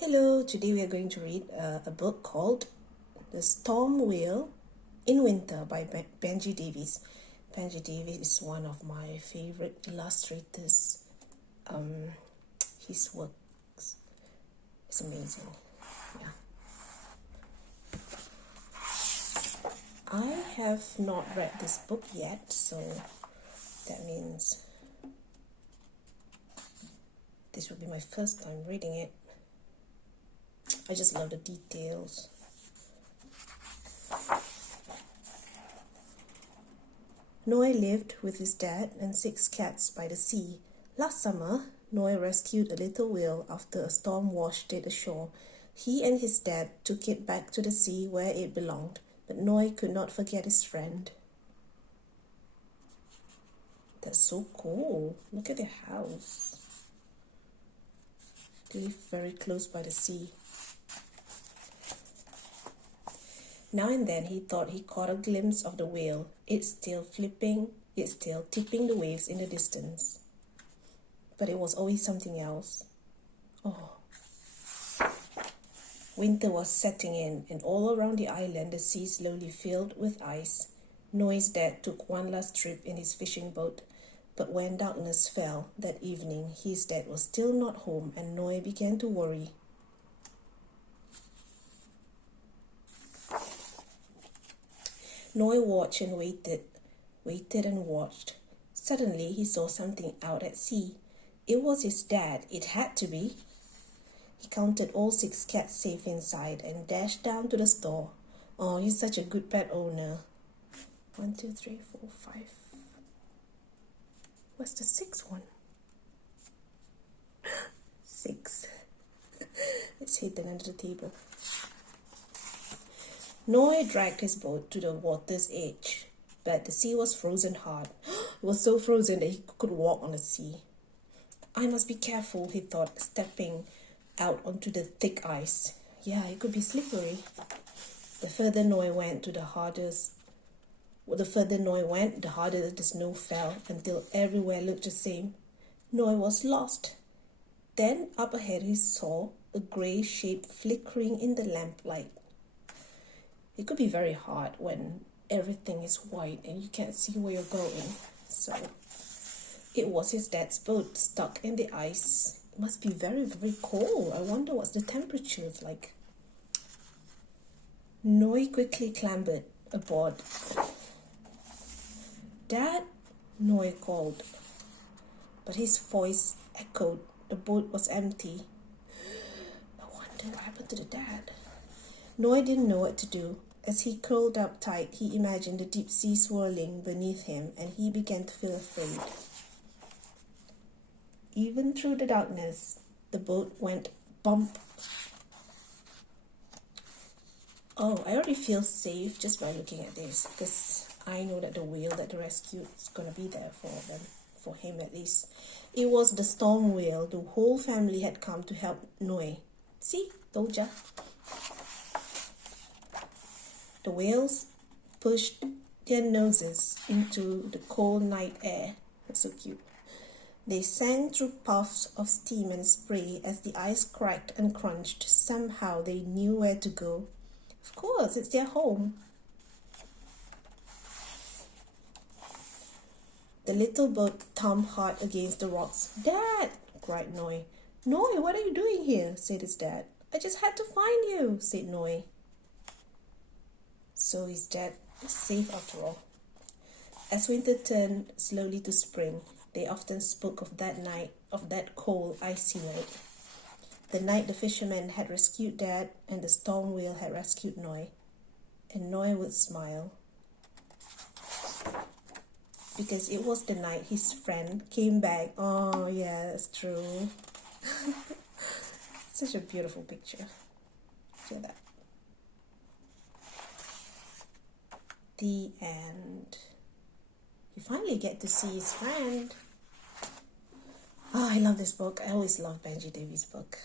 Hello, today we are going to read a book called The Storm Wheel in Winter by Benji Davies. Benji Davies is one of my favorite illustrators. His work is amazing. Yeah. I have not read this book yet, so that means this will be my first time reading it. I just love the details. Noy lived with his dad and 6 cats by the sea. Last summer, Noy rescued a little whale after a storm washed it ashore. He and his dad took it back to the sea where it belonged, but Noy could not forget his friend. That's so cool. Look at their house. They live very close by the sea. Now and then he thought he caught a glimpse of the whale. It's still tipping the waves in the distance. But it was always something else. Oh. Winter was setting in, and all around the island the sea slowly filled with ice. Noy's dad took one last trip in his fishing boat. But when darkness fell that evening, his dad was still not home, and Noy began to worry. Noy watched and waited and watched. Suddenly, he saw something out at sea. It was his dad. It had to be. He counted all 6 cats safe inside and dashed down to the store. Oh, he's such a good pet owner. 1, 2, 3, 4, 5. What's the 6th one? 6. It's hidden under the table. Noy dragged his boat to the water's edge, but the sea was frozen hard. It was so frozen that he could walk on the sea. I must be careful, he thought, stepping out onto the thick ice. Yeah, it could be slippery. The further Noy went, the harder the snow fell, until everywhere looked the same. Noy was lost. Then up ahead he saw a grey shape flickering in the lamplight. It could be very hard when everything is white and you can't see where you're going. So it was his dad's boat stuck in the ice. It must be very, very cold. I wonder what's the temperature like. Noy quickly clambered aboard. Dad, Noy called. But his voice echoed. The boat was empty. I wonder what happened to the dad. Noy didn't know what to do. As he curled up tight, he imagined the deep sea swirling beneath him, and he began to feel afraid. Even through the darkness, the boat went bump. Oh, I already feel safe just by looking at this, because I know that the whale that they rescued is going to be there for them, for him at least. It was the storm whale. The whole family had come to help Noy. See, told ya. The whales pushed their noses into the cold night air. That's so cute. They sang through puffs of steam and spray as the ice cracked and crunched. Somehow they knew where to go. Of course, it's their home. The little boat thumped hard against the rocks. Dad! Cried Noy. Noy, what are you doing here? Said his dad. I just had to find you, said Noy. So his dad is safe after all. As winter turned slowly to spring, they often spoke of that night, of that cold, icy night. The night the fisherman had rescued Dad and the storm whale had rescued Noy. And Noy would smile. Because it was the night his friend came back. Oh, yeah, that's true. Such a beautiful picture. Look at that. The end. You finally get to see his friend. Oh, I love this book. I always love Benji Davies' book.